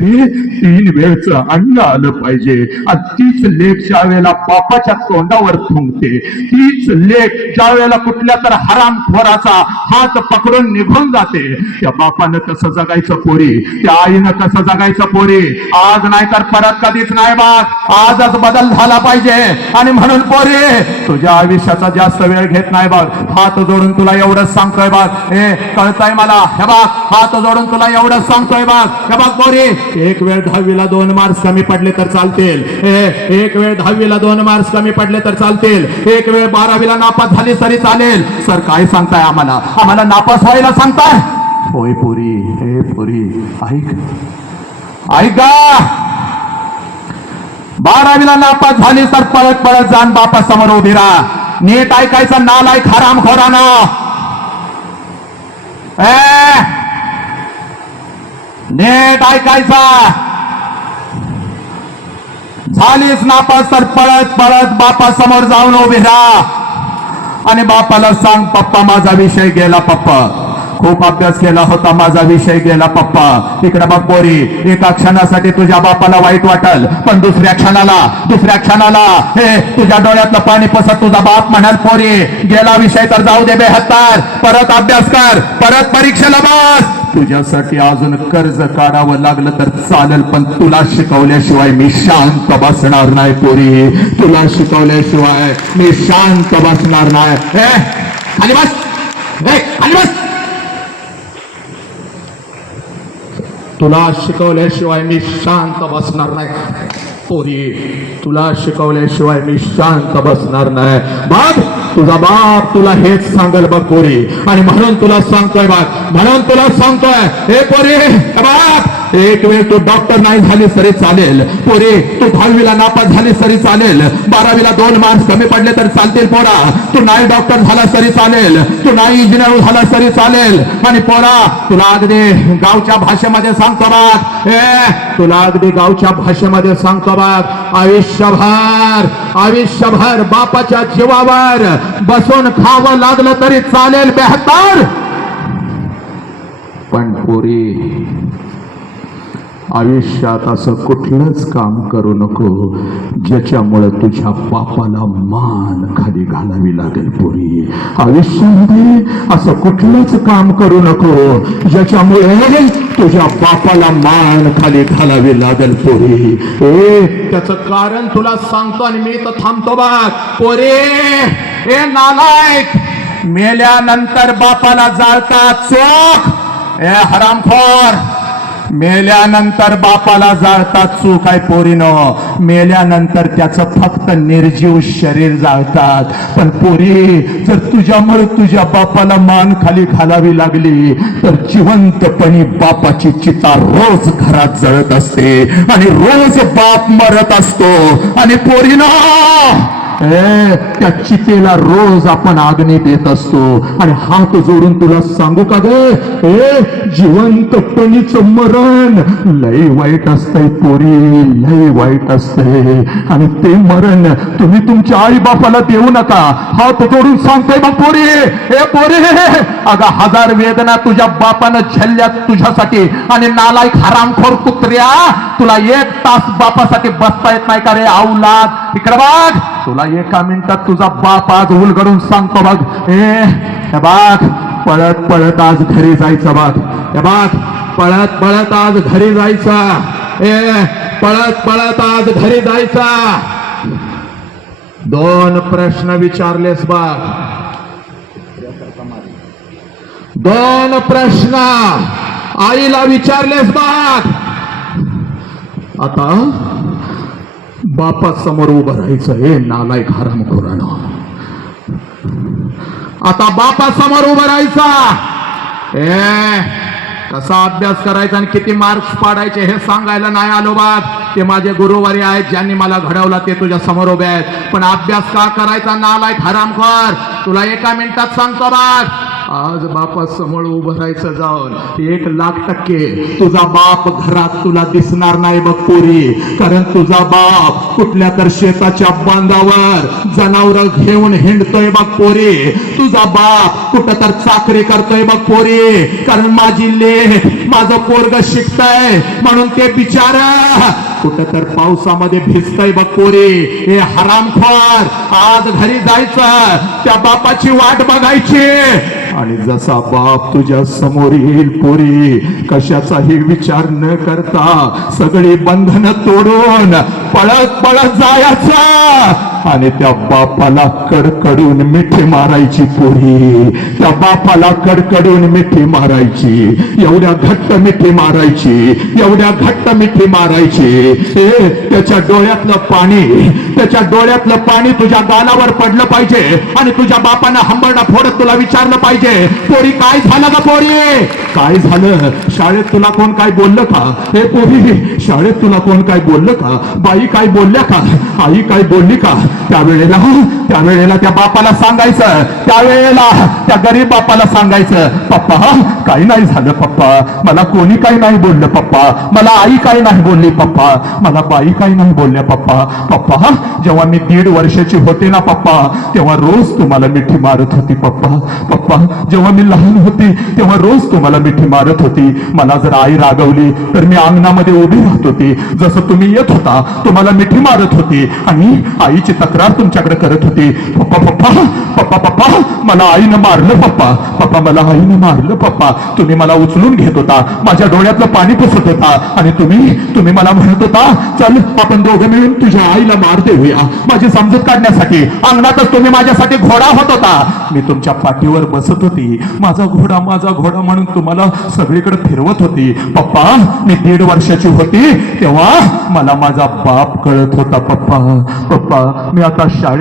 तीन वेळच अन्न आलं पाहिजे. आणि तीच लेख ज्या वेळेला पापाच्या तोंडावर थुंकते तीच लेख ज्या वेळेला कुठल्या तर हराम खोराचा हात पकडून निघून जाते. त्या बापानं कसं जगायचं पोरी? त्या आईनं कसं जगायचं पोरी? आज नाही तर परत कधीच नाही बाग आजच बदल झाला पाहिजे. आणि म्हणून पोरी तुझ्या आयुष्याचा जास्त वेळ घेत नाही बाग हात जोडून तुला एवढंच सांगतोय बाग हे कळतंय मला? हे बाग हात जोडून तुला एवढंच सांगतोय बाग हे बाग पोरी एक वेळ दहावीला दोन मार्क्स कमी पडले तर चालतील. हे एक वेळ दहावीला दोन मार्क्स कमी पडले तर चालतील. एक वेळ बारावीला नापास झाली तरी चालेल. सर काय सांगताय आम्हाला? आम्हाला नापास व्हायला सांगताय? होय पुरी हे पुरी. ऐक. ऐका बारावीला नापास झाली तर पळत पळत जाण बापा समोर उभी राहा. नीट ऐकायचं नालाय खराम खोराना ए नेट ऐकायचा. झालीच नापास तर पळत पळत बापा समोर जाऊन उभी राहा. आणि बापाला सांग पप्पा माझा विषय गेला पप्पा. खूप अभ्यास केला होता माझा विषय गेला पप्पा. इकडे बघ पोरी एका क्षणासाठी तुझ्या बापाला वाईट वाटल पण दुसऱ्या क्षणाला दुसऱ्या क्षणाला. हे तुझ्या डोळ्यातलं पाणी पसत तुझा बाप म्हणाल पोरी गेला विषय तर जाऊ दे बेहत्तर. परत अभ्यास कर परत परीक्षेला बस. तुझ्यासाठी अजून कर्ज काढावं लागलं तर चालेल पण तुला शिकवल्याशिवाय मी शांत बसणार नाही पोरी. तुला शिकवल्याशिवाय मी शांत बसणार नाही. आणि बस. आणि बस. तुला शिकवल्याशिवाय मी शांत बसणार नाही. पोरी तुला शिकवल्याशिवाय मी शांत बसणार नाही. बघ तुझा बाप तुला हेच सांगल बघ पोरी. आणि म्हणून तुला सांगतोय बाप म्हणून तुला सांगतोय हे पोरी बाप एक वेळ तू डॉक्टर नाही झाली तरी चालेल. पोरी तू दहावीला नापास झाली तरी चालेल. बारावीला दोन मार्क्स कमी पडले तर चालतील पोरा. तू नाही डॉक्टर झाला तरी चालेल. तू नाही इंजिनियर झाला तरी चालेल. आणि पोरा तुला अगदी गावच्या भाषेमध्ये सांगतो बाग ए तुला अगदी गावच्या भाषेमध्ये सांगतो बाग आयुष्यभर आयुष्यभर बापाच्या जीवावर बसून खावं लागलं तरी चालेल बेहतर. पण पोरी आयुष्यात असं कुठलंच काम करू नको ज्याच्यामुळे तुझ्या पापाला मान खाली घालावी लागेल पोरी. आयुष्यामध्ये असं कुठलंच काम करू नको ज्याच्यामुळे तुझ्या बापाला मान खाली घालावी लागेल पोरी. ए त्याचं कारण तुला सांगतो आणि मी तर थांबतो बा पोरे ए नालायक मेल्यानंतर बापाला जाळतात चोख. ए हरामखोर मेल्यानंतर बापाला जाळतात चूक आहे पोरीनं. मेल्यानंतर त्याचं फक्त निर्जीव शरीर जाळतात. पण पोरी जर तुझ्यामुळे तुझ्या बापाला मान खाली घालावी लागली तर जिवंतपणी बापाची चिता रोज घरात जळत असते आणि रोज बाप मरत असतो. आणि पोरीनं त्या चितेला रोज आपण आग्ने देत असतो. आणि हात जोडून तुला सांगू का गे? ए जिवंतपणीच मरण लय वाईट असतंय पोरी लय वाईट असतंय. आणि ते मरण तुम्ही तुमच्या आई बापाला देऊ नका. हात जोडून सांगतोय मग पोरी. ए पोरी अगं हजार वेदना तुझ्या बापानं झेलल्यात तुझ्यासाठी. आणि नालायक हरामखोर कुत्र्या तुला एक तास बापासाठी बसता येत नाही का रे? औलाद. इकडे बघ. तुला एका मिनिटात तुझा बाप आज उलगडून सांगतो बघ. ए हे बघ पळत पळत आज घरी जायचं बघ. हे बाग पळत पळत आज घरी जायचा. ए पळत पळत आज घरी जायचा. दोन प्रश्न विचारलेस बाग दोन प्रश्न आईला विचारलेस बाग आता बापा समोर उभं राहायचं. हे नालायक हराम हरामखोरानं आता बापा समोर उभं राहायचा. ए कसा अभ्यास करायचा आणि किती मार्क्स पाडायचे हे सांगायला नाही आलो बाग ते माझे गुरुवारी आहेत ज्यांनी मला घडवला ते तुझ्या समोर उभे आहेत. पण अभ्यास का करायचा नालायक हरामखोर? तुला एका मिनिटात सांगतो बाग आज बापासमोर उभं राहायचं जाऊन एक लाख टक्के तुझा बाप घरात तुला दिसणार नाही बघ पोरी. कारण तुझा बाप कुठल्या तर शेताच्या बांधावर जनावर घेऊन हिंडतोय बघ पोरी. तुझा बाप कुठं तर चाकरी करतोय बघ पोरी. कारण माझी लेख माझं पोरग शिकतय. म्हणून ते बिचार कुठं तर पावसामध्ये भिजतय बघ पोरी. हे हरामखोर आज घरी जायचं त्या बापाची वाट बघायची. आणि जसा बाप तुझ्या समोर येईल पोरी कशाचाही विचार न करता सगळी बंधन तोडून पळत पळत जायचा. आणि त्या बापाला कडकडून मिठी मारायची पोरी. त्या बापाला कडकडून मिठी मारायची. एवढ्या घट्ट मिठी मारायची. एवढ्या घट्ट मिठी मारायची. ए, त्याच्या डोळ्यातलं पाणी त्याच्या डोळ्यातलं पाणी तुझ्या गालावर पडलं पाहिजे आणि तुझ्या बापानं हंबरडा फोडत तुला विचारलं पाहिजे पोरी काय झालं का पोरी? काय झालं? शाळेत तुला कोण काय बोललं का? हे पोरी शाळेत तुला कोण काय बोललं का? बाई काय बोलल्या का? आई काय बोलली का? त्यावेळेला त्यावेळेला त्या बापाला सांगायचं त्यावेळेला त्या गरीब बापाला सांगायचं पप्पा काही नाही झालं पप्पा. मला कोणी काही नाही बोललं पप्पा. मला आई काही नाही बोलली पप्पा. मला बाई काही नाही बोलल्या पप्पा. पप्पा जेव्हा मी दीड वर्षाची होते ना पप्पा तेव्हा रोज तुम्हाला मिठी मारत होती पप्पा. पप्पा जेव्हा मी लहान होती तेव्हा रोज तुम्हाला मिठी मारत होती. मला जर आई रागवली तर मी अंगणामध्ये उभी राहत होती. जसं तुम्ही येत होता तुम्हाला मिठी मारत होती. आणि आईची तक्रार तुमच्याकडे करत होती. पप्पा पप्पा पप्पा पप्पा मला आईनं मारलं पप्पा. पप्पा मला आईनं मारलं पप्पा. तुम्ही मला उचलून घेत होता. माझ्या डोळ्यातलं पाणी पुसत होता. आणि तुम्ही तुम्ही मला म्हणत होता चल आपण दोघं मिळून तुझ्या आईला मार देऊया. माझी समजूत काढण्यासाठी. अंगणातच तुम्ही माझ्यासाठी घोडा होत होता. मी तुमच्या पाठीवर बसत होती. माझा घोडा माझा घोडा म्हणून तुम्हाला सगळीकडे फिरवत होती. पप्पा मी दीड वर्षाची होती तेव्हा मला माझा बाप कळत होता पप्पा पप्पा मी आता शाळेत